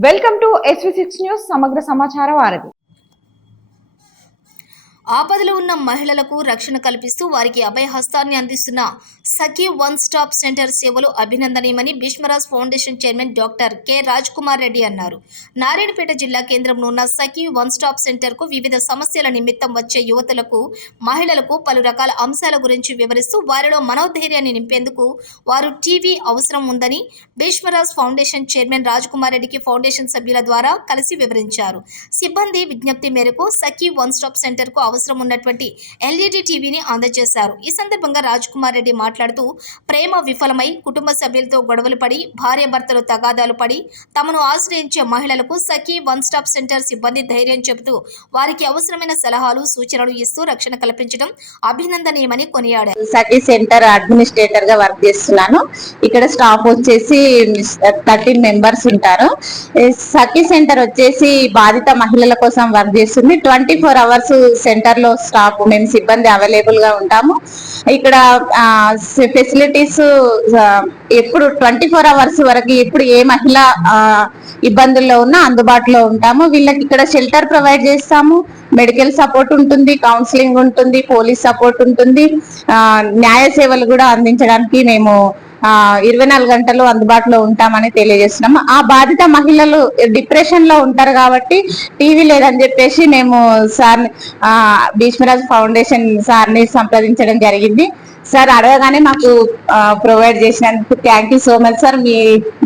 Welcome to SV six news సమగ్ర సమాచార వారధి ఆపదలో ఉన్న మహిళలకు రక్షణ కల్పిస్తూ వారికి అభయహస్తాన్ని అందిస్తున్న సఖీ వన్ స్టాప్ సెంటర్ సేవలు అభినందనీయమని Bhishmaraj foundation chairman doctor K Raj Kumar Reddy అన్నారు. నారాయణపేట జిల్లా కేంద్రంలో ఉన్న సఖీ వన్ స్టాప్ సెంటర్కు వివిధ సమస్యల నిమిత్తం వచ్చే యువతులకు మహిళలకు పలు రకాల అంశాల గురించి వివరిస్తూ వారిలో మనోధైర్యాన్ని నింపేందుకు వారు టీవీ అవసరం ఉందని భీష్మరాజ్ ఫౌండేషన్ చైర్మన్ రాజ్ కుమార్ రెడ్డికి ఫౌండేషన్ సభ్యుల ద్వారా కలిసి వివరించారు. సిబ్బంది విజ్ఞప్తి మేరకు సఖీ వన్ స్టాప్ సెంటర్కు అవసరం అవసరం ఉన్నటువంటి ఎల్ఈడి టీవీని అందజేశారు. ఈ సందర్భంగా రాజ్ కుమార్ రెడ్డి మాట్లాడుతూ ప్రేమ విఫలమై కుటుంబ సభ్యులతో గొడవలు పడి భార్యాభర్తలు తగాదాలు పడి తమను ఆశ్రయించే మహిళలకు సఖీ వన్ స్టాప్ సెంటర్ సిబ్బంది ధైర్యం చెబుతూ వారికి అవసరమైన సలహాలు సూచనలు ఇస్తూ రక్షణ కల్పించడం అభినందనీయమని కొనియాడారు. సఖీ సెంటర్ అడ్మినిస్ట్రేటర్గా వర్క్ చేస్తున్నాను. ఇక్కడ స్టాఫ్ వచ్చేసి థర్టీన్ మెంబర్స్ ఉంటారు. సఖీ సెంటర్ వచ్చేసి బాధిత మహిళల కోసం వర్క్ చేస్తుంది. ట్వంటీ ఫోర్ అవర్స్ సెంటర్ లో స్టాఫ్ మేము సిబ్బంది అవైలబుల్గా ఉంటాము. ఇక్కడ ఫెసిలిటీస్ ఎప్పుడు ట్వంటీ ఫోర్ అవర్స్ వరకు ఎప్పుడు ఏ మహిళ ఇబ్బందుల్లో ఉన్నా అందుబాటులో ఉంటాము. వీళ్ళకి ఇక్కడ షెల్టర్ ప్రొవైడ్ చేస్తాము. మెడికల్ సపోర్ట్ ఉంటుంది కౌన్సిలింగ్ ఉంటుంది పోలీస్ సపోర్ట్ ఉంటుంది. న్యాయ సేవలు కూడా అందించడానికి మేము ఇరవై నాలుగు గంటలు అందుబాటులో ఉంటామని తెలియజేస్తున్నాము. ఆ బాధిత మహిళలు డిప్రెషన్లో ఉంటారు కాబట్టి టీవీ లేదని చెప్పేసి మేము సార్ భీష్మరాజ్ ఫౌండేషన్ సార్ని సంప్రదించడం జరిగింది. సార్ అడగగానే మాకు ప్రొవైడ్ చేసినందుకు thank you so much sir మీ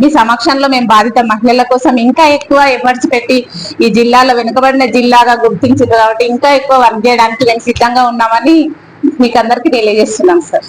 మీ సమక్షంలో మేము బాధిత మహిళల కోసం ఇంకా ఎక్కువ ఎఫర్ట్స్ పెట్టి ఈ జిల్లాలో వెనుకబడిన జిల్లాగా గుర్తించింది కాబట్టి ఇంకా ఎక్కువ వర్క్ చేయడానికి మేము సిద్ధంగా ఉన్నామని మీకు అందరికీ తెలియజేస్తున్నాం సార్.